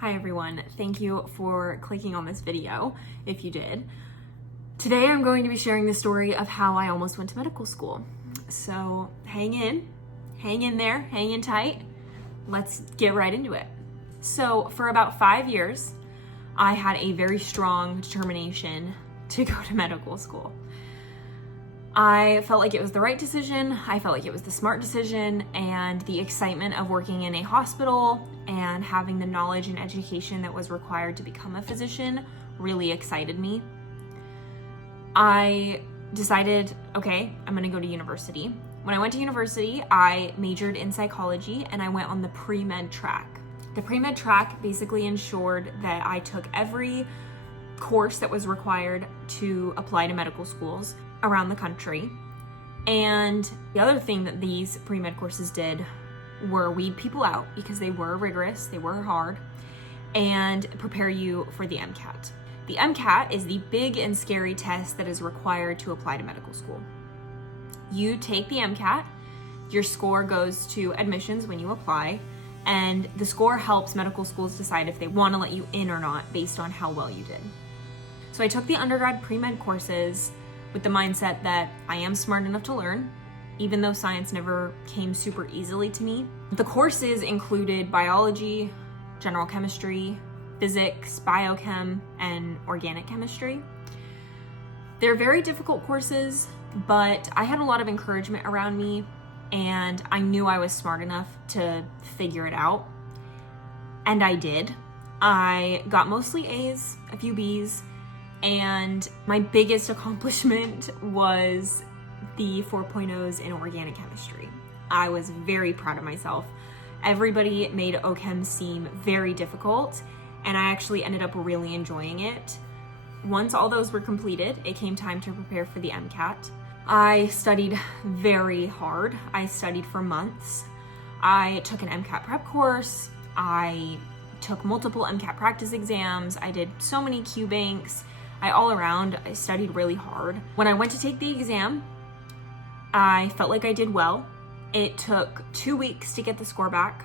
Hi everyone, thank you for clicking on this video, if you did. Today I'm going to be sharing the story of how I almost went to medical school. So hang in there, hang in tight. Let's get right into it. So for about 5 years, I had a very strong determination to go to medical school. I felt like it was the right decision, I felt like it was the smart decision, and the excitement of working in a hospital and having the knowledge and education that was required to become a physician really excited me. I decided, okay, I'm gonna go to university. When I went to university, I majored in psychology and I went on the pre-med track. The pre-med track basically ensured that I took every course that was required to apply to medical schools around the country. And the other thing that these pre-med courses did were weed people out because they were rigorous, they were hard, and prepare you for the MCAT. The MCAT is the big and scary test that is required to apply to medical school. You take the MCAT, your score goes to admissions when you apply, and the score helps medical schools decide if they want to let you in or not based on how well you did. So I took the undergrad pre-med courses with the mindset that I am smart enough to learn, even though science never came super easily to me. The courses included biology, general chemistry, physics, biochem, and organic chemistry. They're very difficult courses, but I had a lot of encouragement around me, and I knew I was smart enough to figure it out. And I did. I got mostly A's, a few B's, and my biggest accomplishment was the 4.0s in organic chemistry. I was very proud of myself. Everybody made OChem seem very difficult, and I actually ended up really enjoying it. Once all those were completed, it came time to prepare for the MCAT. I studied very hard. I studied for months. I took an MCAT prep course. I took multiple MCAT practice exams. I did so many Q banks. I studied really hard. When I went to take the exam, I felt like I did well. It took 2 weeks to get the score back.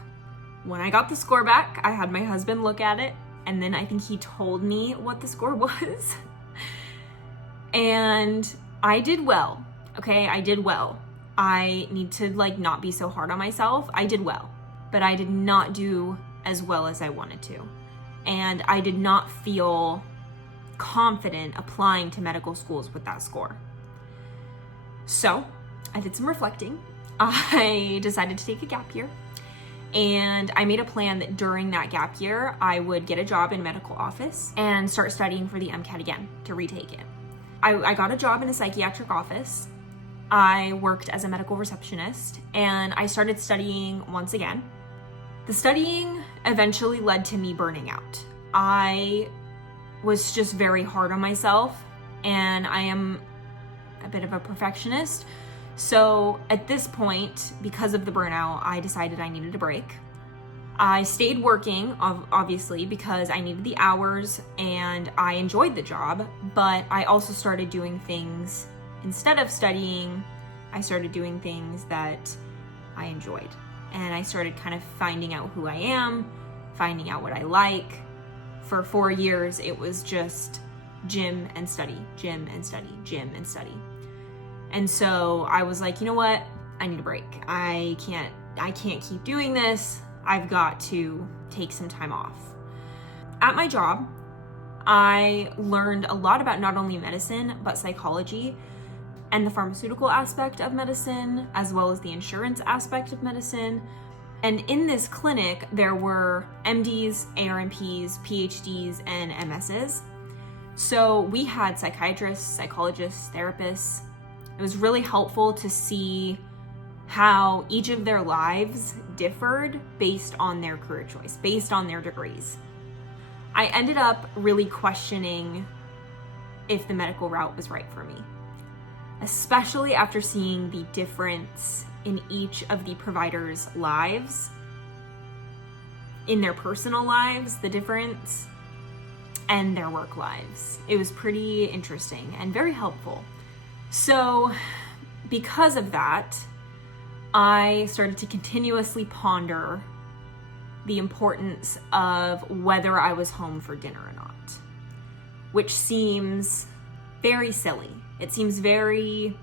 When I got the score back, I had my husband look at it, and then I think he told me what the score was. And I did well, okay? I did well. I need to not be so hard on myself. I did well, but I did not do as well as I wanted to. And I did not feel confident applying to medical schools with that score. So I did some reflecting. I decided to take a gap year, and I made a plan that during that gap year, I would get a job in a medical office and start studying for the MCAT again to retake it. I got a job in a psychiatric office. I worked as a medical receptionist, and I started studying once again. The studying eventually led to me burning out. I was just very hard on myself, and I am a bit of a perfectionist. So at this point, because of the burnout, I decided I needed a break. I stayed working, obviously, because I needed the hours and I enjoyed the job, but I also started doing things, instead of studying, I started doing things that I enjoyed. And I started kind of finding out who I am, finding out what I like. For 4 years, it was just gym and study, gym and study, gym and study. And so I was like, you know what? I need a break. I can't keep doing this. I've got to take some time off. At my job, I learned a lot about not only medicine, but psychology and the pharmaceutical aspect of medicine, as well as the insurance aspect of medicine. And in this clinic, there were MDs, ARNPs, PhDs, and MSs. So we had psychiatrists, psychologists, therapists. It was really helpful to see how each of their lives differed based on their career choice, based on their degrees. I ended up really questioning if the medical route was right for me, especially after seeing the difference in each of the providers' lives, in their personal lives, the difference, and their work lives. It was pretty interesting and very helpful. So because of that, I started to continuously ponder the importance of whether I was home for dinner or not, which seems very silly. It seems very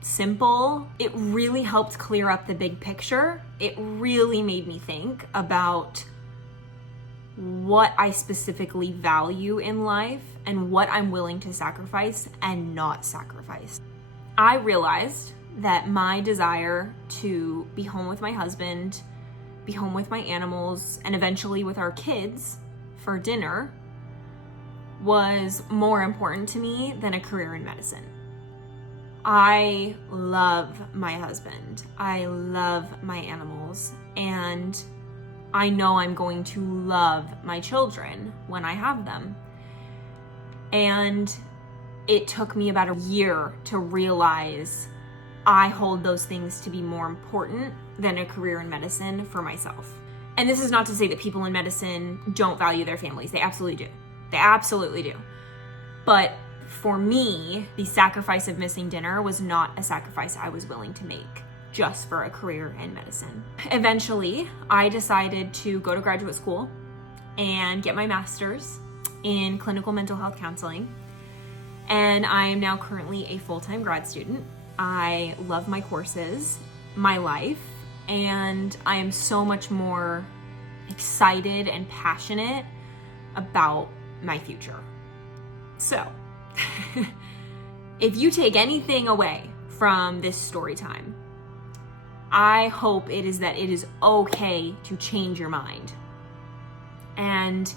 simple. It really helped clear up the big picture. It really made me think about what I specifically value in life and what I'm willing to sacrifice and not sacrifice. I realized that my desire to be home with my husband, be home with my animals, and eventually with our kids for dinner was more important to me than a career in medicine. I love my husband. I love my animals, and I know I'm going to love my children when I have them. And it took me about a year to realize I hold those things to be more important than a career in medicine for myself. And this is not to say that people in medicine don't value their families. They absolutely do. They absolutely do. But for me, the sacrifice of missing dinner was not a sacrifice I was willing to make just for a career in medicine. Eventually, I decided to go to graduate school and get my master's in clinical mental health counseling. And I am now currently a full-time grad student. I love my courses, my life, and I am so much more excited and passionate about my future. So, if you take anything away from this story time, I hope it is that it is okay to change your mind. And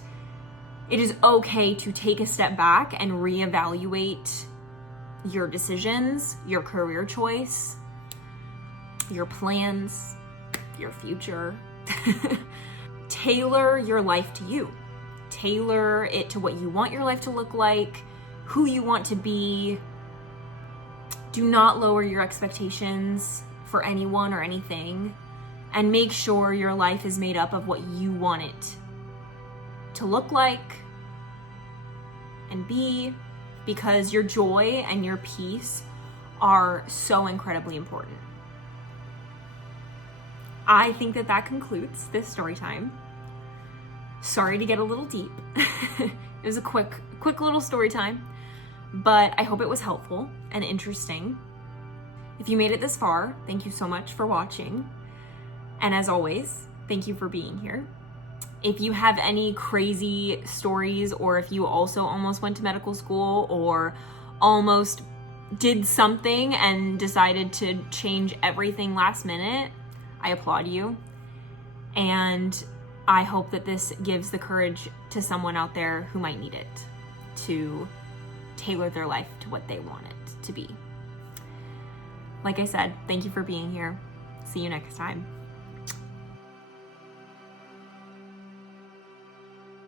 it is okay to take a step back and reevaluate your decisions, your career choice, your plans, your future. Tailor your life to you. Tailor it to what you want your life to look like, who you want to be. Do not lower your expectations for anyone or anything, and make sure your life is made up of what you want it to look like and be, because your joy and your peace are so incredibly important. I think that concludes this story time. Sorry to get a little deep. It was a quick little story time, but I hope it was helpful and interesting. If you made it this far, thank you so much for watching. And as always, thank you for being here. If you have any crazy stories, or if you also almost went to medical school or almost did something and decided to change everything last minute, I applaud you. And I hope that this gives the courage to someone out there who might need it to tailor their life to what they want it to be. Like I said, thank you for being here. See you next time.